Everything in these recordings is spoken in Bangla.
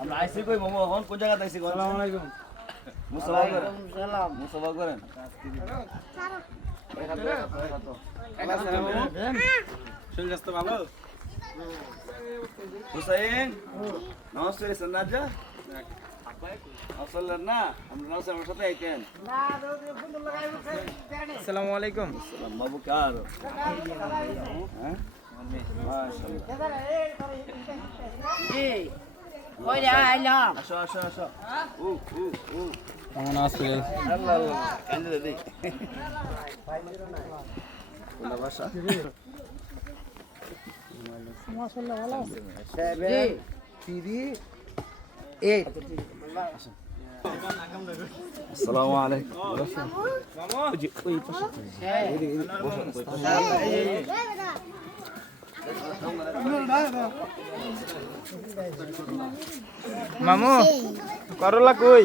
আমরা আইসি কই মোমো এখন কোন জায়গাতে আইসি আসসালামু আলাইকুম মুসাফা করেন মুসাফা করেন হুসাইন নমস্তে সন্নাজা আসলেন না আমরা নমস্তে আমার সাথে আইতেন। আসসালামু আলাইকুম। বাবু কার? হ্যাঁ? আসো কেমন আসসালামু আলাইকুম মামু করলা কই?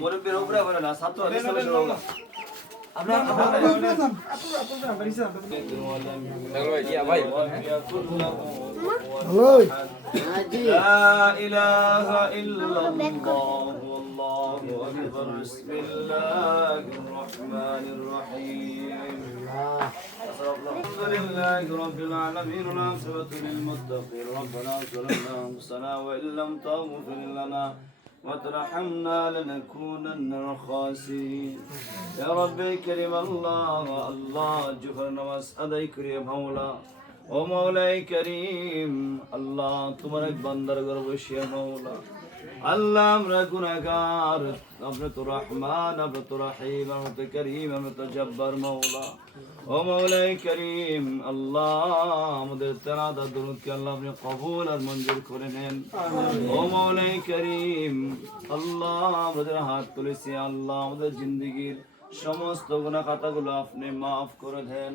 মুরব্বির উপরে বলে না ছাত্র আদেশ চলে শুরু হোক আপনার আপনার لا إله إلا الله والله أكبر بسم الله الرحمن الرحيم الحمد لله رب العالمين والعاقبة للمتقين ربنا ظلمنا أنفسنا وإن لم تغفر لنا وترحمنا لنكونن من الخاسرين. يا ربي كريم الله الله جفر نماز أداي كريم مولا ও মৌলাই করিম আল্লাহ তোমার এক বান্দার ঘরে বসিয়া মৌলা। আল্লাহ আমরা আপনি তো রহমান আপনি তো রহিম আপনি তো করিম আপনি তো জব্বার মৌলা। ও মৌলাই করিম আল্লাহ আমাদের তেনাদা দুরুদকে আল্লাহ আপনি কবুল আর মঞ্জুর করে নেন। ও মৌলাই করিম আল্লাহ আমাদের হাত তুলেছি আল্লাহ আমাদের জিন্দগির সমস্ত গুনাহ খাতাগুলো আপনি মাফ করে দেন।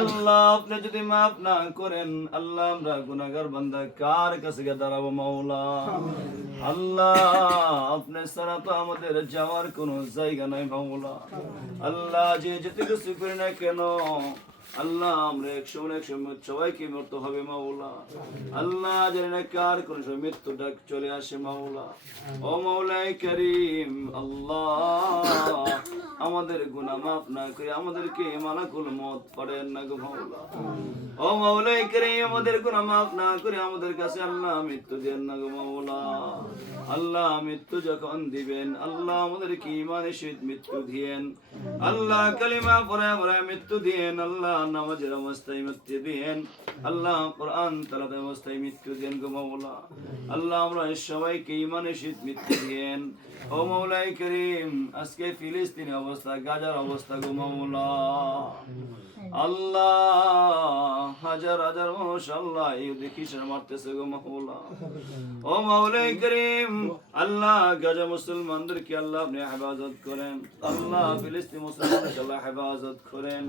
আল্লাহ, আপনি যদি মাফ না করেন, আল্লাহ আমরা গুনাগার বান্দা কার কাছে গিয়ে দাঁড়াবো, মাওলা? আল্লাহ, আপনি সারা তো আমাদের যাওয়ার কোনো জায়গা নাই, মাওলা। আল্লাহ, যে যেতে কিছু করি না কেন আল্লাহ, আমরা এক সময় এক সময় সবাইকে হবে মাওলা। আল্লাহ জানি না কার কোন সময় মৃত্যু ডাক চলে আসে মাওলা। ও মাওলাই করিম, আল্লাহ, আমাদের গুনাহ মাফ না করে আমাদেরকে মালাকুল মত পড়েন না গো মাওলা। ও মাওলাই করিম, আমাদের গুনাহ মাফ না করে আমাদের কাছে আল্লাহ মৃত্যু দেন না গো মাওলা। আল্লাহ মৃত্যু যখন দিবেন, আল্লাহ আমাদেরকে ইমানের সহিত মৃত্যু দিয়েন। আল্লাহ কালিমা পড়ে পরে মৃত্যু দিয়েন, আল্লাহ নামাজের অবস্থায় মৃত্যু দিয়েন। আল্লাহ কোরআন তালাতে অবস্থায় মৃত্যু দিয়েন গো মাওলা। আল্লাহ আমরা সবাইকে ইমানের শীত মৃত্যু দিয়েন। ও মাওলাই করিম, আজকে ফিলিস্তিনি অবস্থা, গাজার অবস্থা গো মাওলা। আল্লাহ, হাজার হাজার মানুষ আল্লাহ এই দেখিসের মারতেছে গো মাওলা। ও মাওলাই করিম আল্লাহ গাজা মুসলমানদেরকে আল্লাহ আপনি হেফাজত করেন। আল্লাহ ফিলিস্তিন মুসলমানদেরকে আল্লাহ হেফাজত করেন।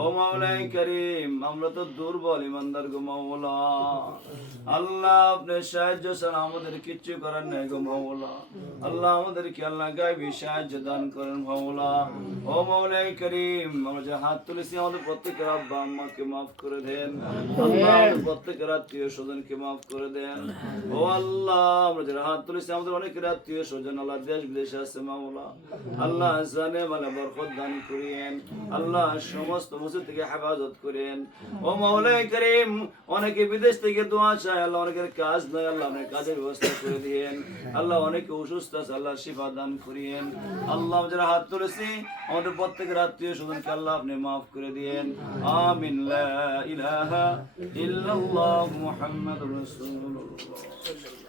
ও মাওলাই করিম আমরা তো দুর্বল ইমানদার গো মাওলা। আল্লাহ আপনি সাহায্য ছাড়া আমাদের কিচ্ছু করার নাই গো মাওলা। আল্লাহ আমাদেরকে আল্লাহ গাইবি সাহায্য দান করেন মাওলা। ও মাওলাই করিম আমরা যে হাত তুলেছি আমাদের প্রত্যেকের আব্বা আম্মাকে মাফ করে দেন। আল্লাহ আমাদের প্রত্যেকের আত্মীয় স্বজনকে মাফ করে দেন। ও আল্লাহ আমরা যারা হাত তুলেছি আমাদের অনেকের আত্মীয় স্বজন, আল্লাহ দেশ বিদেশে আছে, মাওলা। আল্লাহ জানে মানে বরকত দান করিয়েন আল্লাহ সমস্ত মসজিদ থেকে হেফাজত করেন। ও মাওলাই করিম, অনেকে বিদেশ থেকে দোয়া চায়, আল্লাহ অনেকের কাজ নয় আল্লাহ অনেক কাজের ব্যবস্থা করে দিয়েন। আল্লাহ অনেকে অসুস্থ আছে, আল্লাহ শিফা দান করিয়েন আল্লাহ যারা হাত তুলেছি, আমাদের প্রত্যেকের আত্মীয় স্বজনকে আল্লাহ আপনি মাফ করে দিয়েন। আমিন। লা ইলাহা ইল্লাল্লাহ মুহাম্মাদুর রাসূলুল্লাহ।